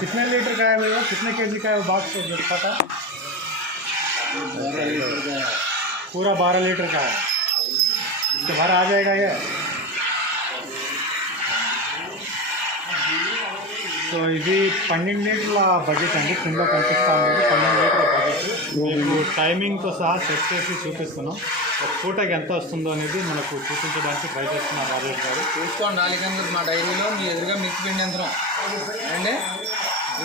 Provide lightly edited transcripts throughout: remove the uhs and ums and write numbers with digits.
कितने लीटर का है भैया, कितने केजी का है वो बॉक्स पता? 12 लीटर का है। पूरा 12 लीटर का है। इसके बाहर आ जाएगा ये। సో ఇది 12 లీటర్ల బకెట్ అండి, కింద కనిపిస్తూ ఉంది 12 లీటర్ల బకెట్. మీకు టైమింగ్తో సహా సెట్ చేసి చూపిస్తున్నాం. ఒక పూటకి ఎంత వస్తుందో అనేది మనకు చూపించడానికి ట్రై చేస్తున్నారు రాజేష్ గారు. చూసుకోండి 4 గంటలకు మా డైరీలో మీ ఎదురుగా మిక్స్ పిండి యంత్రం అండి.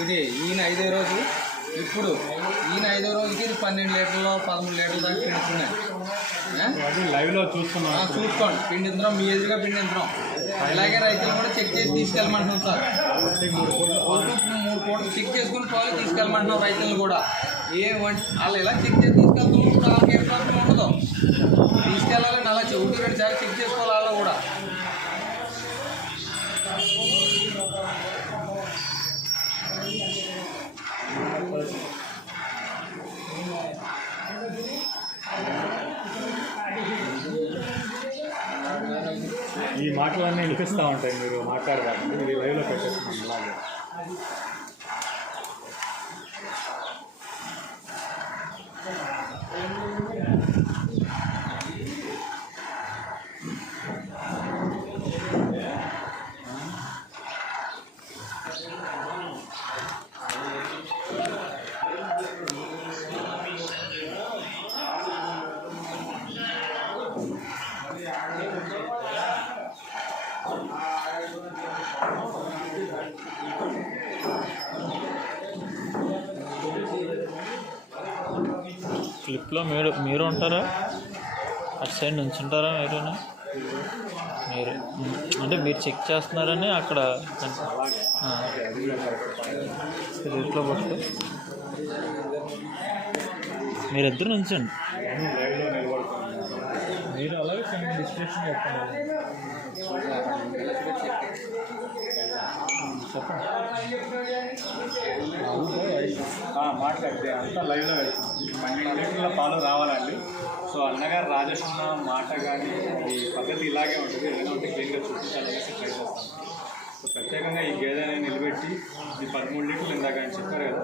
ఇది ఈయన 5వ రోజు. ఇప్పుడు ఈయన 5వ రోజుకి ఇది 12 లీటర్లు 13 లీటర్ల దాకా పిండుతున్నాయి. అది లైవ్లో చూస్తున్నాం. చూసుకోండి పిండి యంత్రం మీ ఎదురుగా పిండి యంత్రం. అలాగే రైతులు కూడా చెక్ చేసి తీసుకెళ్ళమంటున్నాం సార్. 3 పూటలు చెక్ చేసుకుని పాలు తీసుకెళ్ళమంటున్నాం రైతులను కూడా. వాళ్ళు ఎలా చెక్ చేసి తీసుకెళ్తున్నప్పుడు వాళ్ళకి ఏ ప్రాబ్లం ఉండదు. తీసుకెళ్ళాలని అలా 1-2 సార్లు చెక్ చేసుకోవాలి వాళ్ళు కూడా. ఈ మాటలన్నీ వినిపిస్తూ ఉంటాయి, మీరు మాట్లాడదామండి. మీరు లైవ్లో పెట్టేస్తున్నాం అలాగే. క్లిప్లో మీరు ఉంటారా? అటు సైడ్ నుంచి ఉంటారా? మీరు అంటే మీరు చెక్ చేస్తున్నారని అక్కడ రేట్లో పట్టు మీరిద్దరు నుంచండి. మీరు అలాగే డిస్క్రిప్షన్ చెప్పండి. మాట్లాడితే అంతా లైవ్లో వెళ్తుంది. 12 లీటర్ల పాలు రావాలండి. సో అన్నగారు రాజేష్ అన్న మాట కానీ అది పద్ధతి ఇలాగే ఉంటుంది. ఏదైనా ఉంటే క్లీన్గా చూపించాలనేసి ట్రై చేస్తాను. సో ప్రత్యేకంగా ఈ గేదెని నిలబెట్టి ఇది 13 లీటర్లు ఇందాక అని చెప్పారు కదా,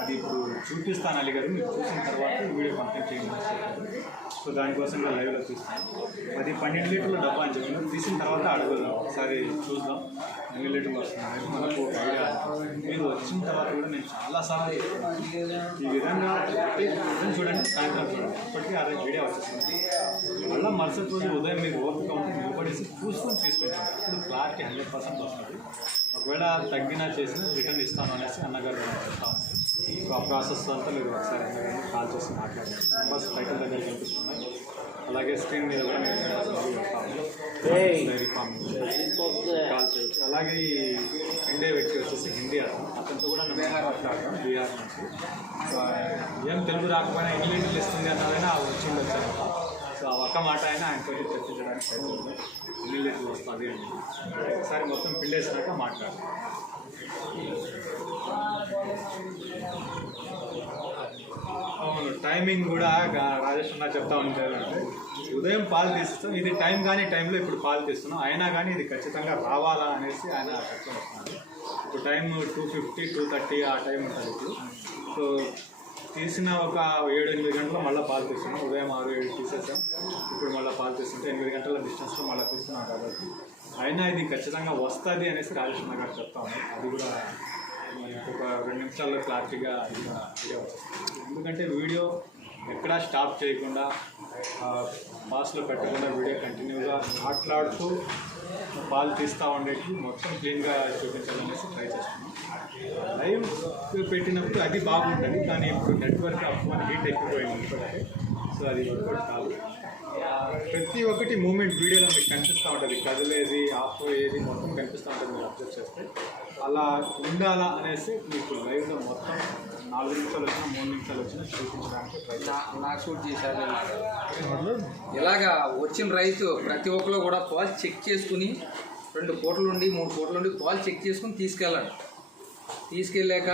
అది ఇప్పుడు చూపిస్తాను అలీ గారు. మీరు చూసిన తర్వాత వీడియో కంప్లీట్ చేయండి. సో దానికోసంగా లైవ్లో తీస్తాను. అది 12 లీటర్ల డబ్బా అని చెప్పిన తీసిన తర్వాత అడుగుదాం, ఒకసారి చూద్దాం ఎన్ని లీటర్లు వస్తున్నాయి మనకు ఒక ఐడియా. మీరు వచ్చిన తర్వాత కూడా నేను చాలాసార్లు ఈ విధంగా చూడండి, సాయంత్రం చూడండి, ఇప్పటికీ అదే వీడియో వచ్చేస్తుంది. మళ్ళీ మరుసటి రోజు ఉదయం మీరు ఓపిక ఉంటే నిలబడేసి చూసుకొని తీసుకుంటాం. ఇప్పుడు క్లారిటీ 100% వస్తుంది. ఒకవేళ తగ్గినా చేసినా రిటర్న్ ఇస్తాను అనేసి అన్నగారు చెప్తాము. సో ఆ ప్రాసెస్ అంతా మీరు ఒకసారి అన్నగారిని కాల్ చేసి మాట్లాడండి. నెంబర్స్ టైటిల్ దగ్గర కనిపిస్తున్నాయి, అలాగే స్క్రీన్ మీద కూడా నేను డైరీ ఫార్మింగ్ కాల్ చేయవచ్చు. అలాగే ఈ ఇండియా వ్యక్తి వచ్చేసి హిందీ అతనితో కూడా నేను మాట్లాడతాను, బీహార్ నుంచి. సో ఏం తెలుగు రాకపోయినా ఎన్ని లీటర్లు ఇస్తుంది అన్నదైనా వచ్చింది వచ్చాను. సో ఆ ఒక్క మాట అయినా ఆయనతో చర్చించడానికి ప్రయత్నించాను. ఎన్ని లీటర్లు వస్తుంది అని ఒకసారి మొత్తం పిండేసినాక మాట్లాడతాను. అవును, టైమింగ్ కూడా రాజేష్ అన్న చెప్తా ఉంటారు. ఉదయం పాలు తీస్తాం, ఇది టైం కానీ టైంలో ఇప్పుడు పాలు తీస్తున్నాం, అయినా కానీ ఇది ఖచ్చితంగా రావాలా అనేసి ఆయన చెప్తూ వస్తున్నారు. ఇప్పుడు టైం 2:50, 2:30 ఆ టైం ఉంటుంది ఇప్పుడు. సో తీసిన ఒక 7-8 గంటల్లో మళ్ళీ పాలు తీస్తున్నాం. ఉదయం 6-7 తీసేసాం, ఇప్పుడు మళ్ళీ పాలు తీస్తుంటే 8 గంటల డిస్టెన్స్లో మళ్ళీ తీస్తున్నాం. కాబట్టి అయినా ఇది ఖచ్చితంగా వస్తుంది అనేసి రాజేష్ అన్న గారు చెప్తా ఉన్నారు. అది కూడా ఒక 2 నిమిషాల్లో క్లారిటీగా అది కూడా ఐడియా వస్తుంది. ఎందుకంటే వీడియో ఎక్కడా స్టాప్ చేయకుండా పాస్లో పెట్టకుండా వీడియో కంటిన్యూగా మాట్లాడుతూ పాలు తీస్తూ ఉండేది మొత్తం క్లీన్గా చూపించాలనేసి ట్రై చేస్తున్నాం. లైవ్ పెట్టినప్పుడు అది బాగుంటుంది, కానీ ఇప్పుడు నెట్వర్క్ ఫోన్ హీట్ ఎక్కిపోయింది ఇప్పటికే. సో అది వర్కౌట్ కాదు. ప్రతి ఒక్కటి మూమెంట్ వీడియోలో మీకు కనిపిస్తూ ఉంటుంది, కదిలేది ఆఫ్ అయ్యేది మొత్తం కనిపిస్తూ ఉంటుంది. మీరు అబ్జర్వ్ చేస్తే అలా ఉండాలా అనేసి మీకు లైవ్లో మొత్తం 4 నిమిషాలు వచ్చినా 3 నిమిషాలు వచ్చినా చూపించడానికి ట్రై నాకు షూట్ చేశారు. ఇలాగా వచ్చిన రైతు ప్రతి ఒక్కరు కూడా పాలు చెక్ చేసుకుని 2 పూటలు నుండి 3 పూటల నుండి పాలు చెక్ చేసుకుని తీసుకెళ్ళండి. తీసుకెళ్ళాక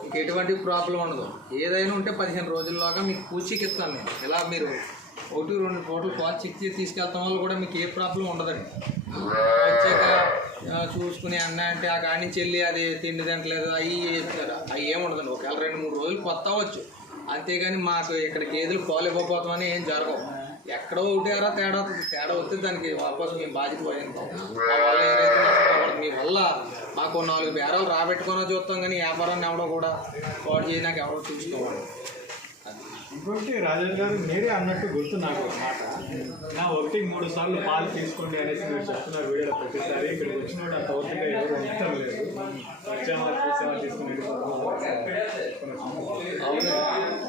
మీకు ఎటువంటి ప్రాబ్లం ఉండదు. ఏదైనా ఉంటే 15 రోజుల్లోగా మీకు పూచీకి ఇస్తాను నేను. ఇలా మీరు ఒకటి 2 పూటలు పాలు చెక్ చేసి తీసుకెళ్తాం వల్ల కూడా మీకు ఏ ప్రాబ్లం ఉండదండి. వచ్చాక చూసుకుని అన్న అంటే ఆ కాడి నుంచి వెళ్ళి అది తిండి తింటలేదు అవి ఏముండదండి. ఒకవేళ 2-3 రోజులు కొత్త అవ్వచ్చు, అంతేగాని మాకు ఇక్కడ గేదెలు పాలు ఇవ్వకపోతామని ఏం జరగవు. ఎక్కడో ఒకటి అరా తేడా వస్తే దానికి వాపసు మేము బాధ్యత పోయాను. మా వల్ల ఏదైతే నష్టపోకూడదు. మీ వల్ల మాకు 4 బేరాలు రాబెట్టుకున్నా చూస్తాం, కానీ వ్యాపారాన్ని ఎవడో కూడా పాటు చేయడానికి ఎవరో చూసుకోవాలి. ఇంకోటి రాజన్ గారు మీరే అన్నట్టు గుర్తు నాకు ఒక మాట, నా 1-3 సార్లు పాలు తీసుకోండి అనేసి మీరు చెప్తున్నారు వీడియోలో ప్రతిసారి. ఇక్కడికి వచ్చిన అంత ఓపిక ఎవరు ఇష్టం లేదు, వచ్చామా చూసామా తీసుకుని అవును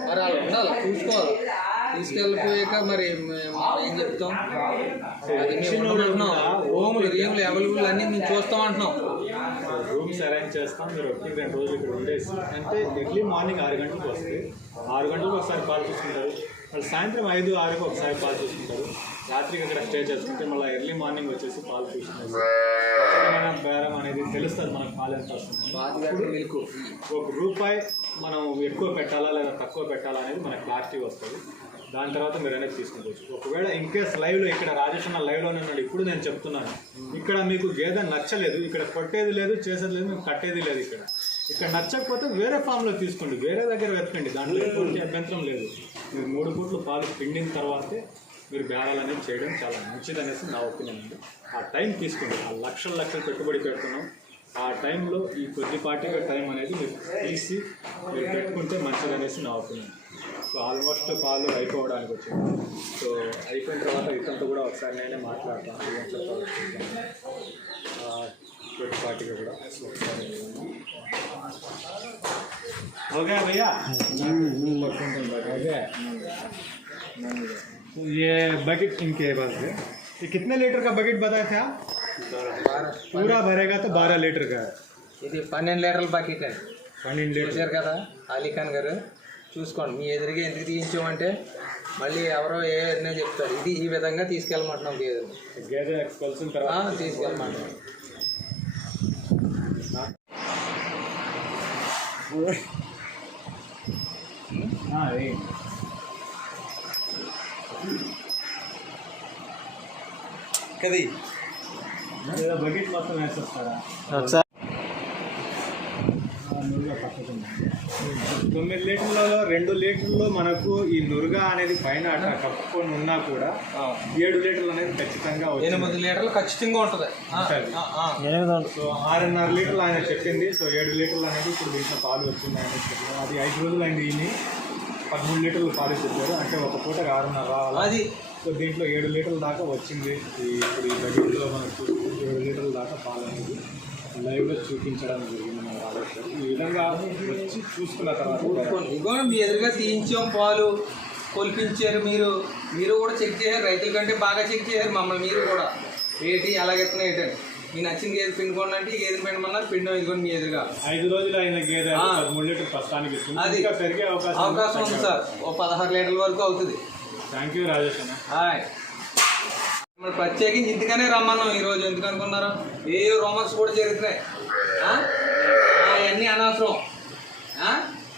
మరి అలా ఉండాలి, చూసుకోవాలి. తీసుకెళ్ళిపోయాక మరి ఏం చెప్తాం, అది మేము అంటున్నాం. రూములు గేములు అవైలబుల్ అన్నీ మేము చూస్తాం అంటున్నాం. రూమ్స్ అరేంజ్ చేస్తాం, మీరు 1-2 రోజులు ఇక్కడ ఉండేసి అంటే ఎర్లీ మార్నింగ్ 6 గంటలకు వస్తే 6 గంటలకు ఒకసారి పాలు చూసుకుంటారు, మళ్ళీ సాయంత్రం 5-6కి ఒకసారి పాలు చూసుకుంటారు. రాత్రికి అక్కడ స్టే చేసుకుంటే మళ్ళీ ఎర్లీ మార్నింగ్ వచ్చేసి పాలు చూసుకుంటారు. మన బేరం అనేది తెలుస్తుంది, మనకు పాలు ఎంత వస్తుంది. ₹1 మనం ఎక్కువ పెట్టాలా లేదా తక్కువ పెట్టాలా అనేది మనకు క్లారిటీ వస్తుంది. దాని తర్వాత మీరు అనేది తీసుకుంటారు. ఒకవేళ ఇన్ కేస్ లైవ్లో ఇక్కడ రాజేష్ అన్న లైవ్లోనే ఉన్నాడు, ఇప్పుడు నేను చెప్తున్నాను, ఇక్కడ మీకు గేదె నచ్చలేదు, ఇక్కడ కొట్టేది లేదు, చేసేది లేదు, మీకు కట్టేది లేదు, ఇక్కడ నచ్చకపోతే వేరే ఫామ్లో తీసుకోండి, వేరే దగ్గర వెతకండి, దాంట్లో ఎటువంటి అభ్యంతరం లేదు. మీరు 3 పూట్లు పాలు పిండిన తర్వాతే మీరు బేరాలు అనేది చేయడం చాలా మంచిది అనేసి నా ఒపీనియన్ అండి. ఆ టైం తీసుకోండి, ఆ లక్షలు పెట్టుబడి పెడుతున్నాం, ఆ టైంలో ఈ కొద్దిపాటిగా టైం అనేది మీరు తీసి మీరు పెట్టుకుంటే మంచిది అనేసి నా ఒపీనియన్. సో ఆల్మోస్ట్ పాలు అయిపోవడానికి వచ్చింది. సో అయిపోయిన తర్వాత ఇతంతా కూడా ఒకసారి నేనే మాట్లాడతాను, కొద్దిపాటిగా కూడా ఒకసారి. ఓకే భయ్యా, ये बकेट इनके पास है, ये कितने लीटर का बकेट बताया था? पूरा भरेगा तो 12 లీటర్ का है. ఇది 12 లీటర్ల బకెట్ అండి. 12 లీటర్ చూశారు కదా అలీఖాన్ గారు, చూసుకోండి. మీ ఎదురుగా ఎందుకు తీయించామంటే మళ్ళీ ఎవరో ఏదో చెప్తారు. ఇది ఈ విధంగా తీసుకెళ్ళమంటున్నాం గేదె కలిసిన తర్వాత తీసుకెళ్ళమంటున్నాం. కది బకెట్ మొత్తం వేసేస్తారా? 9 లీటర్లలో 2 లీటర్లో మనకు ఈ నురుగా అనేది పైన అట్లా కప్పుకొని ఉన్నా కూడా 7 లీటర్లు అనేది ఖచ్చితంగా 8 లీటర్లు ఖచ్చితంగా ఉంటుంది. సో 6.5 లీటర్లు ఆయన చెప్పింది. సో 7 లీటర్లు అనేది ఇప్పుడు దీంట్లో పాలు వచ్చింది ఆయన చెప్పారు. అది 5 రోజులు అయింది, ఈయన 13 లీటర్లు పాలు చెప్పారు, అంటే ఒక పూట 6.5 రావాలి. సో దీంట్లో 7 లీటర్ల దాకా వచ్చింది. ఇప్పుడు ఈ బకెట్లో మనకు 7 లీటర్ల దాకా పాలు అనేది లైవ్లో చూపించడం జరిగింది మన రాజేశ్వర్. ఈ విధంగా వచ్చి చూసుకున్న తర్వాత ఇగో మీ ఎదురుగా తీయించాం, పాలు కొలిపించారు. మీరు కూడా చెక్ చేశారు, రైతుల కంటే బాగా చెక్ చేశారు మమ్మల్ని. మీరు కూడా ఏంటి అలాగెత్తున్నాయి ఏంటండి, మీ నచ్చిన గేదె పిండుకోండి అంటే ఈ గేదె పిండమన్నారు, పిండం ఇదిగోండి మీ ఎదురుగా. 5 రోజులు అయిన గేదె 13 లీటర్ ప్రస్తుతానికి ఇస్తుంది. అది పెరిగే అవకాశం ఉంది సార్, ఓ 16 లీటర్ల వరకు అవుతుంది. థ్యాంక్ యూ రాజేష్ అన్న. హాయ్, మరి ప్రత్యేకించి ఇంటికనే రమ్మన్నాం ఈరోజు. ఎందుకు అనుకున్నారు, ఏ రోమన్స్ కూడా జరుగుతున్నాయి, అవన్నీ అనవసరం.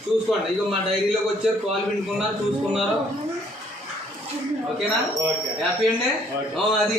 చూసుకోండి, ఇక మా డైరీలోకి వచ్చారు, పాలు పిండుకున్నారు, చూసుకున్నారు. ఓకేనా? హ్యాపీ అండి. అది